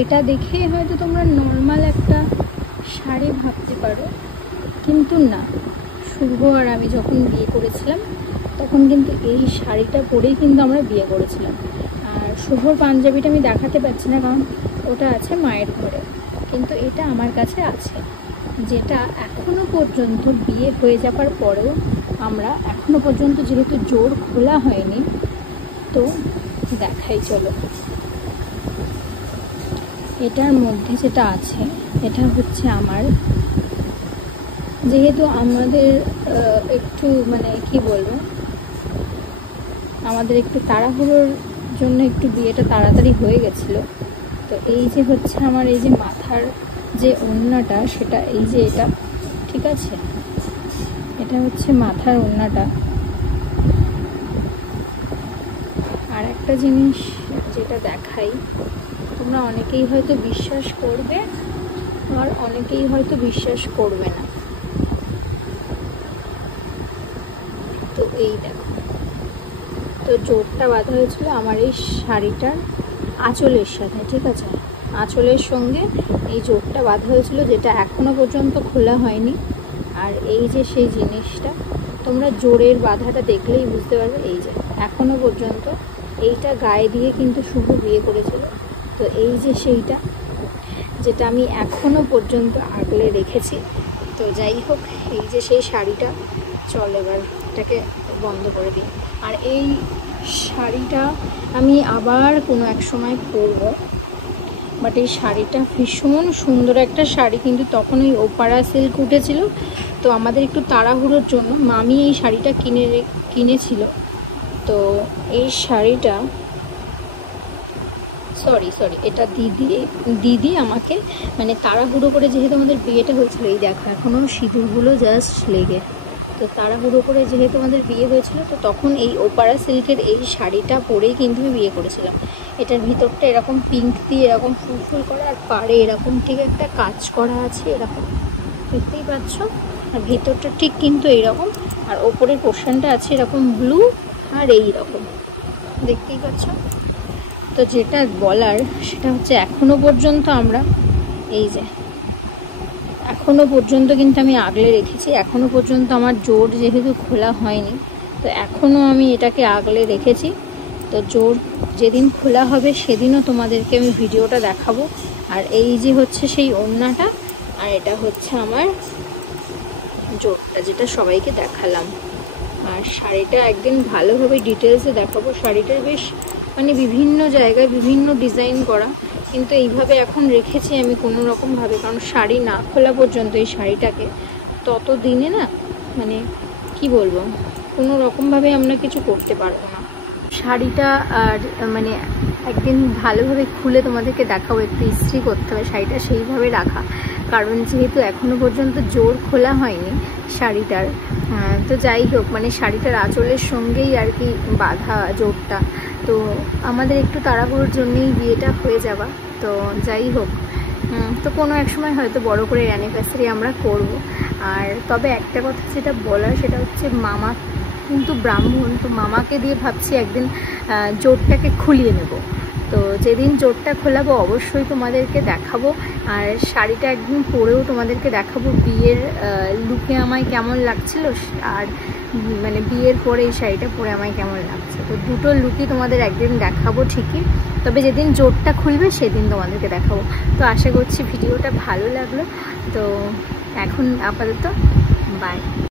এটা দেখে হয়তো তোমরা নর্মাল একটা শাড়ি ভাবতে পারো, কিন্তু না, শুভ আর আমি যখন বিয়ে করেছিলাম তখন কিন্তু এই শাড়িটা পরেই কিন্তু আমরা বিয়ে করেছিলাম। আর শুভর পাঞ্জাবিটা আমি দেখাতে পারছি না, কারণ ওটা আছে মায়ের ঘরে, কিন্তু এটা আমার কাছে আছে, যেটা এখনো পর্যন্ত বিয়ে হয়ে যাবার পরেও আমরা এখনো পর্যন্ত, যেহেতু জোর খোলা হয়নি, তো দেখাই চলো। এটার মধ্যে যেটা আছে এটা হচ্ছে আমার, যেহেতু আমাদের একটু মানে কি বলবো, আমাদের একটু তাড়াহুড়োর জন্য একটু বিয়েটা তাড়াতাড়ি হয়ে গেছিলো। তো এই যে হচ্ছে আমার এই যে মাথার যে ওড়নাটা, সেটা এই যে এটা, ঠিক আছে, এটা হচ্ছে মাথার ওড়নাটা। আর একটা জিনিস যেটা দেখাই, তোমরা অনেকেই হয়তো বিশ্বাস করবে আর অনেকেই হয়তো বিশ্বাস করবে না। তো এই দেখো, তো জোরটা বাঁধা হয়েছিল আমার এই শাড়িটার আঁচলের সাথে, ঠিক আছে, আঁচলের সঙ্গে এই জোরটা বাঁধা হয়েছিল, যেটা এখনো পর্যন্ত খোলা হয়নি। আর এই যে সেই জিনিসটা, তোমরা জোরের বাঁধাটা দেখলেই বুঝতে পারবে। এই যে এখনো পর্যন্ত এইটা গায়ে দিয়ে কিন্তু শুভ বিয়ে করেছিল। তো এই যে সেইটা, যেটা আমি এখনো পর্যন্ত আগলে রেখেছি। তো যাই হোক, এই যে সেই শাড়িটা, চল এবার এটাকে বন্ধ করে দিই। আর এই শাড়িটা আমি আবার কোনো এক সময় পরবো, বাট এই শাড়িটা ভীষণ সুন্দর একটা শাড়ি, কিন্তু তখন ওই ওপারা সিল্ক উঠেছিল, তো আমাদের একটু তাড়াহুড়োর জন্য মামি এই শাড়িটা কিনেছিল। তো এই শাড়িটা সরি এটা দিদি আমাকে মানে তাড়াহুড়ো করে, যেহেতু আমাদের বিয়েটা হয়েছিল, এই দেখো এখনও সিঁদুরগুলো জাস্ট লেগে, তো তাড়াহুড়ো করে যেহেতু আমাদের বিয়ে হয়েছিল, তো তখন এই ওপারা সিল্কের এই শাড়িটা পরেই কিন্তু আমি বিয়ে করেছিলাম। এটার ভিতরটা এরকম পিঙ্ক দিয়ে এরকম ফুল করা, আর পাড়ে এরকম ঠিক একটা কাজ করা আছে, এরকম দেখতেই পাচ্ছ। আর ভিতরটা ঠিক কিন্তু এইরকম, আর ওপরের পোর্শনটা আছে এরকম ব্লু, আর এইরকম দেখতেই পাচ্ছ। তো যেটা বলার সেটা হচ্ছে, এখনো পর্যন্ত আমরা এই যে এখনো পর্যন্ত কিন্তু আমি আগলে রেখেছি, এখনো পর্যন্ত আমার জোর যেহেতু খোলা হয়নি, তো এখনো আমি এটাকে আগলে রেখেছি। তো জোর যেদিন খোলা হবে সেদিনও তোমাদেরকে আমি ভিডিওটা দেখাবো। আর এই যে হচ্ছে সেই ওড়নাটা, আর এটা হচ্ছে আমার জোরটা, যেটা সবাইকে দেখালাম। আর শাড়িটা একদিন ভালোভাবে ডিটেলসে দেখাবো। শাড়িটার বেশ মানে বিভিন্ন জায়গায় বিভিন্ন ডিজাইন করা, কিন্তু এইভাবে এখন রেখেছি আমি কোনো রকমভাবে, কারণ শাড়ি না খোলা পর্যন্ত এই শাড়িটাকে তত দিনে না মানে কি বলবো, কোনো রকমভাবে আমরা কিছু করতে পারবো না শাড়িটা। আর মানে একদিন ভালোভাবে খুলে তোমাদেরকে দেখাবো, একটু ইস্ত্রি করতে হবে শাড়িটা, সেইভাবে রাখা, কারণ যেহেতু এখনো পর্যন্ত জোর খোলা হয়নি শাড়িটার। তো যাই হোক, মানে শাড়িটার আঁচলের সঙ্গেই আর কি বাঁধা জোরটা, তো আমাদের একটু তাড়াহুড়োর জন্যই বিয়েটা হয়ে যাওয়া। তো যাই হোক, তো কোনো এক সময় হয়তো বড় করে অ্যানিভার্সারি আমরা করব। আর তবে একটা কথা যেটা বলার, সেটা হচ্ছে মামা কিন্তু ব্রাহ্মণ, তো মামাকে দিয়ে ভাবছি একদিন জোরটাকে খুলিয়ে নেব। তো যেদিন জোরটা খোলাবো অবশ্যই তোমাদেরকে দেখাবো, আর শাড়িটা একদিন পরেও তোমাদেরকে দেখাবো বিয়ের লুকে আমায় কেমন লাগছিল, আর মানে বিয়ের পরে এই শাড়িটা পরে আমায় কেমন লাগছে। তো দুটো লুকই তোমাদের একদিন দেখাবো ঠিকই, তবে যেদিন জোরটা খুলবে সেদিন তোমাদেরকে দেখাবো। তো আশা করছি ভিডিওটা ভালো লাগলো। তো এখন আপাতত বাই।